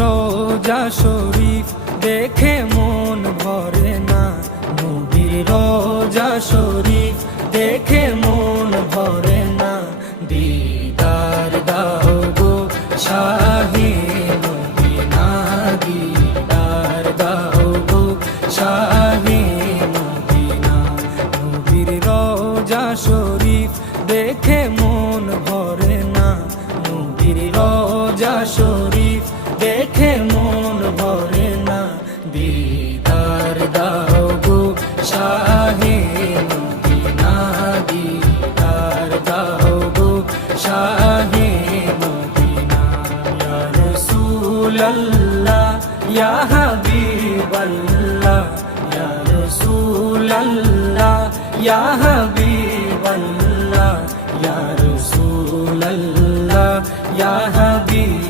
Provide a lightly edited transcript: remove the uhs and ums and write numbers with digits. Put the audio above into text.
রোজা শরীফ দেখে মন ভরে না, নবীর রোজা শরীফ দেখে মন ভরে না। দিদার দাও গো শাহে মদিনা, দিদার দাও গো শাহে মদিনা। নবীর রোজা শরীফ দেখে মন ভরে না, নবীর রোজা শরীফ দেখে মন ভরে না। দিদার দাও গো শাহে মদিনা, দিদার দাও গো শাহে মদিনা। ইয়া রাসূলাল্লাহ ইয়া হাবিবাল্লাহ, ইয়া রাসূলাল্লাহ ইয়া হাবিবাল্লাহ, ইয়া রাসূলাল্লাহ ইয়া হাবিবাল্লাহ।